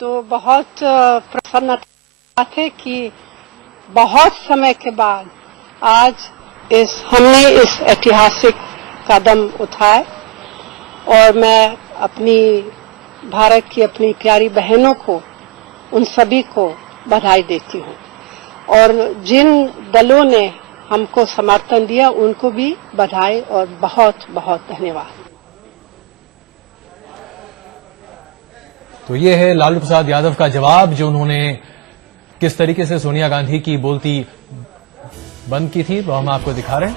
तो बहुत प्रसन्नता थे कि बहुत समय के बाद आज हमने इस ऐतिहासिक कदम उठाए और मैं अपनी भारत की अपनी प्यारी बहनों को उन सभी को बधाई देती हूँ और जिन दलों ने हमको समर्थन दिया उनको भी बधाई और बहुत बहुत धन्यवाद। तो ये है लालू प्रसाद यादव का जवाब, जो उन्होंने किस तरीके से सोनिया गांधी की बोलती बंद की थी, वो हम आपको दिखा रहे हैं।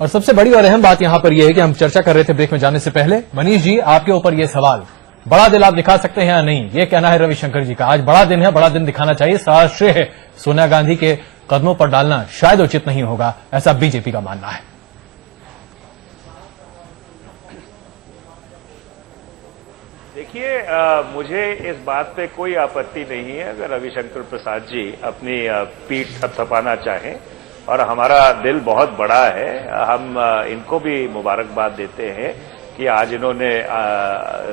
और सबसे बड़ी और अहम बात यहां पर यह है कि हम चर्चा कर रहे थे ब्रेक में जाने से पहले, मनीष जी आपके ऊपर यह सवाल, बड़ा दिल आप दिखा सकते हैं या नहीं, ये कहना है रविशंकर जी का। आज बड़ा दिन है, बड़ा दिन दिखाना चाहिए, सारा श्रेय है सोनिया गांधी के कदमों पर डालना शायद उचित नहीं होगा, ऐसा बीजेपी का मानना है। देखिए, मुझे इस बात पे कोई आपत्ति नहीं है अगर रविशंकर प्रसाद जी अपनी पीठ थपथपाना चाहें, और हमारा दिल बहुत बड़ा है। हम इनको भी मुबारकबाद देते हैं कि आज इन्होंने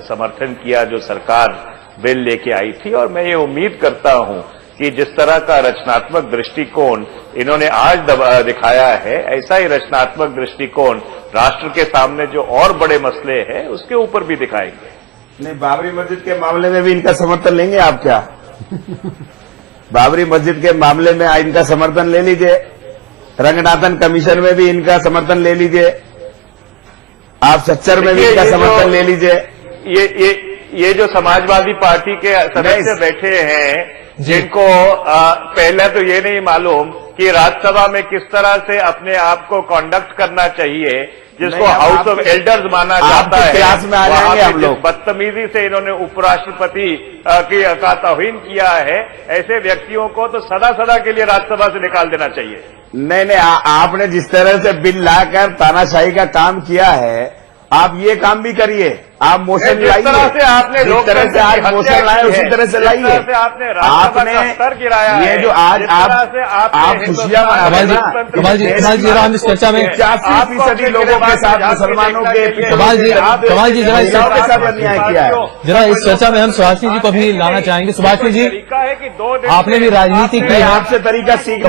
समर्थन किया जो सरकार बिल लेके आई थी, और मैं ये उम्मीद करता हूं कि जिस तरह का रचनात्मक दृष्टिकोण इन्होंने आज दिखाया है, ऐसा ही रचनात्मक दृष्टिकोण राष्ट्र के सामने जो और बड़े मसले हैं उसके ऊपर भी दिखाएंगे। नहीं, बाबरी मस्जिद के मामले में भी इनका समर्थन लेंगे आप क्या? बाबरी मस्जिद के मामले में इनका समर्थन ले लीजिए, रंगनाथन कमीशन में भी इनका समर्थन ले लीजिए, आप सच्चर में भी इनका समर्थन ले लीजिए। ये जो समाजवादी पार्टी के सदस्य बैठे हैं, जिनको पहले तो ये नहीं मालूम कि राज्यसभा में किस तरह से अपने आप को कंडक्ट करना चाहिए, जिसको हाउस ऑफ एल्डर्स माना जाता है, क्लास में आ जाएंगे हम लोग। बदतमीजी से इन्होंने उपराष्ट्रपति का तौहीन किया है, ऐसे व्यक्तियों को तो सदा सदा के लिए राज्यसभा से निकाल देना चाहिए। नहीं, आपने जिस तरह से बिल लाकर तानाशाही का काम किया है, आप ये काम भी करिए, आप मोशन लाइए। जिस तरह से आपने जिस तरह से आज मोशन लाए उसी तरह से लाइए। आपने स्तर गिराया ये जो आज आप खुशियां कमाल जी जरा हम इस चर्चा में 85% लोगों के साथ मुसलमानों के कमाल जी साथ अन्याय किया है। जरा इस चर्चा में हम सुभाषिनी जी को भी लाना चाहेंगे। सुभाषिनी जी, आपने भी राजनीति की, आपसे तरीका सीखने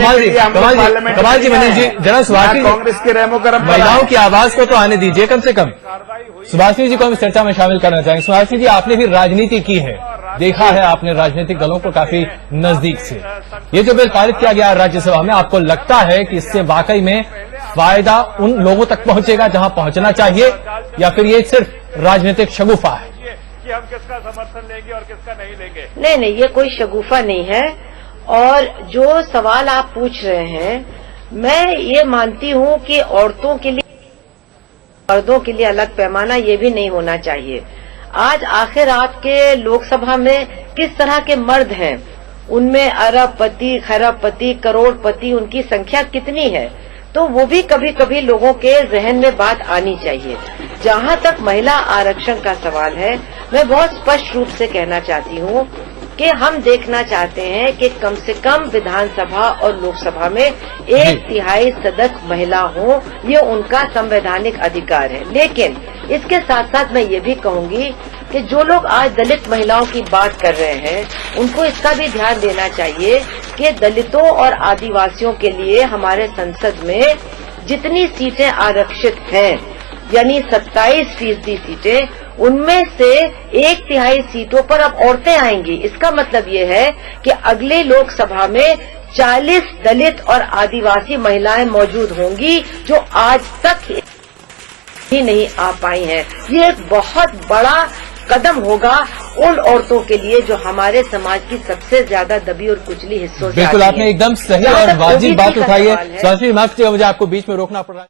कमाल जी मनीष जी, जरा सुभाषिनी कांग्रेस के रहमो करम महिलाओं की आवाज को तो आने दीजिए कम से कम। सुभाषिनी जी को हम इस चर्चा में शामिल करना चाहेंगे। सुभाषिनी जी, आपने भी राजनीति की है, देखा है आपने राजनीतिक दलों को काफी नजदीक से। ये जो बिल पारित किया गया राज्यसभा में, आपको लगता है कि इससे वाकई में फायदा उन लोगों तक पहुंचेगा जहां पहुंचना चाहिए, या फिर ये सिर्फ राजनीतिक शगुफा है कि हम किसका समर्थन लेंगे और किसका नहीं लेंगे? नहीं, ये कोई शगुफा नहीं है। और जो सवाल आप पूछ रहे हैं, मैं ये मानती हूं कि औरतों के लिए, मर्दों के लिए अलग पैमाना ये भी नहीं होना चाहिए। आज आखिर आपके लोकसभा में किस तरह के मर्द हैं, उनमें अरबपति, खरबपति, करोड़पति, उनकी संख्या कितनी है, तो वो भी कभी कभी लोगों के जहन में बात आनी चाहिए। जहां तक महिला आरक्षण का सवाल है, मैं बहुत स्पष्ट रूप से कहना चाहती हूँ कि हम देखना चाहते हैं कि कम से कम विधानसभा और लोकसभा में 1/3 सदस्य महिला हो, ये उनका संवैधानिक अधिकार है। लेकिन इसके साथ साथ मैं ये भी कहूंगी कि जो लोग आज दलित महिलाओं की बात कर रहे हैं, उनको इसका भी ध्यान देना चाहिए कि दलितों और आदिवासियों के लिए हमारे संसद में जितनी सीटें आरक्षित हैं, यानी 27% सीटें, उनमें से 1/3 सीटों पर अब औरतें आएंगी। इसका मतलब ये है कि अगले लोकसभा में 40 दलित और आदिवासी महिलाएं मौजूद होंगी, जो आज तक ही नहीं आ पाई हैं। ये एक बहुत बड़ा कदम होगा उन औरतों के लिए जो हमारे समाज की सबसे ज्यादा दबी और कुचली हिस्सों से। बिल्कुल, आपने एकदम सही और वाजिब बात उठाई है। मुझे आपको बीच में रोकना पड़ रहा है।